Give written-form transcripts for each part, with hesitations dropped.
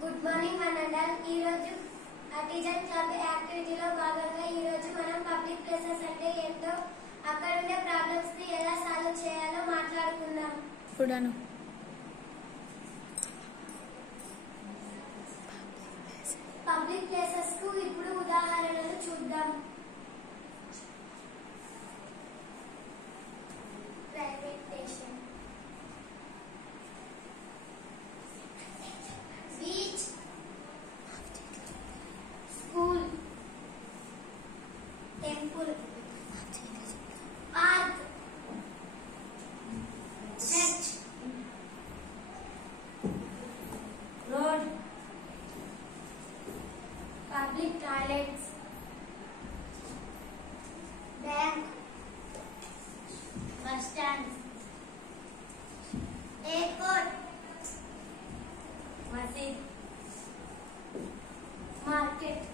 Good morning మనందరం. ఈ రోజు ఆర్టిజన్ క్లబ్ యాక్టివిటీలో భాగంగా ఈ రోజు మనం పబ్లిక్ ప్లేసెస్ అంటే ఏంటో, అక్కడ ఉండే ప్రాబ్లమ్స్ ని ఎలా సాల్వ్ చేయాలో మాట్లాడుకుందాం. పబ్లిక్ ప్లేసెస్ కు ఇప్పుడు ఉదాహరణలు చూద్దాం. Private station, beach, school, temple, park, church, road, public toilets, bank, bus stand, airport, మసీద్, మార్కెట్.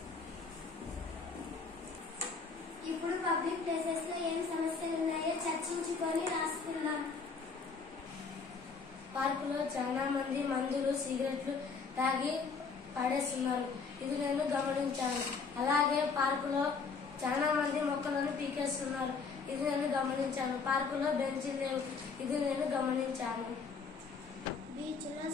ఇప్పుడు పబ్లిక్ ప్లేసెస్ లో ఏం సమస్యలు ఉన్నాయో చర్చించుకొని రాసుకుందాం. పార్కులో చాలా మంది మందులు సిగరెట్లు తాగి పడేస్తున్నారు. ఇది నేను గమనించాను. అలాగే పార్కులో చాలా మంది మొక్కలను పీకేస్తున్నారు. ఇది నేను గమనించాను. పార్కులో బెంచీలు లేవు. ఇది నేను గమనించాను. బీచ్ లో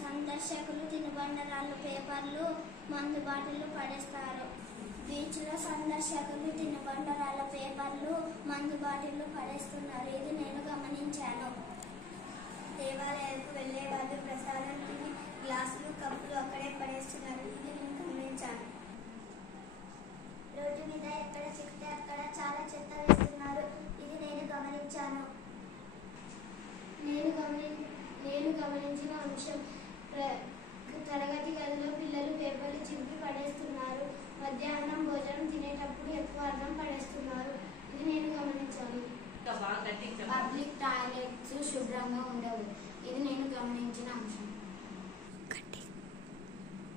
సందర్శకులు తినుబండరాళ్ళు, పేపర్లు, మందు బాటిళ్లు పడేస్తారు. బీచ్ లో సందర్శకులు తినుబండరాళ్ళ, పేపర్లు, మందు బాటిళ్లు పడేస్తున్నారు. ఇది నేను గమనించాను. దేవాలయాలకు వెళ్లే వాళ్ళు ప్రసాదం తిని గ్లాసులు, కప్పులు అక్కడే పడేస్తున్నారు. ఇది నేను గమనించాను. రోడ్డు మీద ఎక్కడ చిక్కితే అక్కడ చాలా చెత్త వేస్తున్నారు. ఇది నేను గమనించాను. నేను గమనించిన అంశం, తరగతి గదిలో పిల్లలు పేపర్లు చింపి పడేస్తున్నారు. మధ్యాహ్నం భోజనం తినేటప్పుడు ఎక్కువ అన్నం పడేస్తున్నారు. ఇది నేను గమనించాను. పబ్లిక్ టాయిలెట్స్ శుభ్రంగా ఉండవు. ఇది నేను గమనించిన అంశం.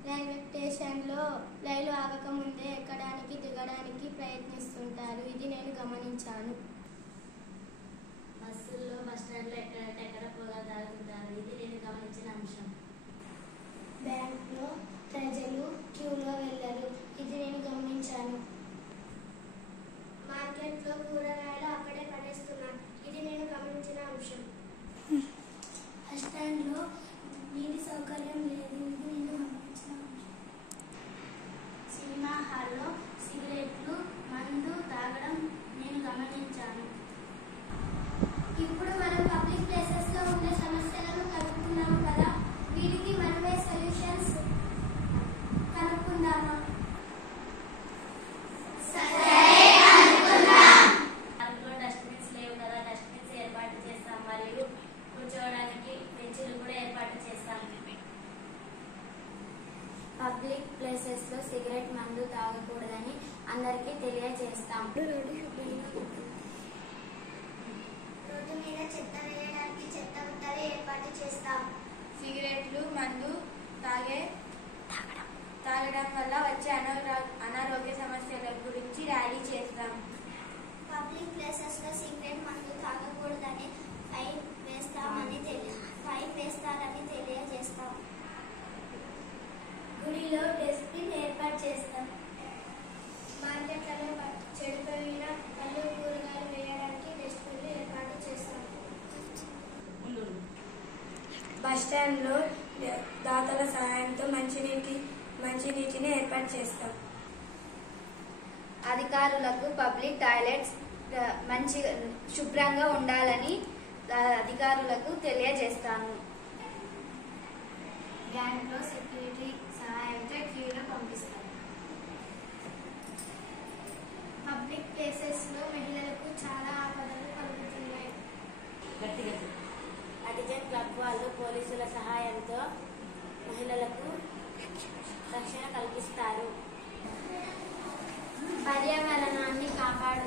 రైల్వే స్టేషన్లో రైలు ఆగకముందే ఎక్కడానికి దిగడానికి ప్రయత్నిస్తుంటారు. ఇది నేను గమనించాను. బస్సుల్లో బస్ స్టాండ్లో ఎక్కడ పొగ తాగుతుంటారు. ఇది నేను గమనించిన అంశం. బ్యాంక్లో ప్రజలు క్యూలో వెళ్ళరు. ఇది నేను గమనించాను. మార్కెట్లో కూరగాయలు అక్కడే పడేస్తున్నారు. ఇది నేను గమనించిన అంశం. బస్ స్టాండ్లో నీటి సౌకర్యం లేదు. ఇది నేను గమనించిన అంశం. సినిమా హాల్లో సిగరెట్లు, మందు తాగడం నేను గమనించాను. ఇప్పుడు మనం పబ్లిక్ ప్లేసెస్ లో ఉండే సమస్యలను కనుక్కున్నాం కదా, వీటికి మనమే సొల్యూషన్స్ కనుక్కుందామా? పార్కులో డస్ట్బిన్స్ లేవు కదా, డస్ట్బిన్స్ ఏర్పాటు చేస్తాం. మరియు కూర్చోవడానికి బెంచీలు కూడా ఏర్పాటు చేస్తాం. పబ్లిక్ ప్లేసెస్ లో సిగరెట్, మందు తాగకూడదని అందరికీ తెలియజేస్తాం. రోడ్డు మీద చెత్త వేయడానికి చెత్త బుట్టలు ఏర్పాటు చేస్తాం. సిగరెట్లు, మందు తాగడం వల్ల వచ్చే అనారోగ్య సమస్యల గురించి ర్యాలీ చేస్తాం. పబ్లిక్ ప్లేసెస్ లో సిగరెట్, మందు తాగకూడదని ఫైన్ వేస్తారని తెలియజేస్తాం. గుడిలో డస్ట్బిన్ ఏర్పాటు చేస్తాం. మార్కెట్లలో చెడిపోయిన పళ్ళు, కూరగాయలు వేయడానికి డస్ట్బిన్లు ఏర్పాటు చేస్తాం. బస్ స్టాండ్లో దాతల సహాయంతో మంచినీటిని ఏర్పాటు చేస్తాం. అధికారులకు పబ్లిక్ టాయిలెట్స్ శుభ్రంగా ఉండాలని అధికారులకు తెలియజేస్తాను. బ్యాంక్లో సెక్యూరిటీ సహాయంతో క్యూలో పంపిస్తాం. పబ్లిక్ ప్లేసెస్ లో మహిళలకు చాలా ఆపదలు కలుగుతున్నాయి. ఆర్టిజన్ క్లబ్ వాళ్ళు పోలీసుల సహాయంతో మహిళలకు రక్షణ కల్పిస్తారు. పర్యావరణాన్ని కాపాడు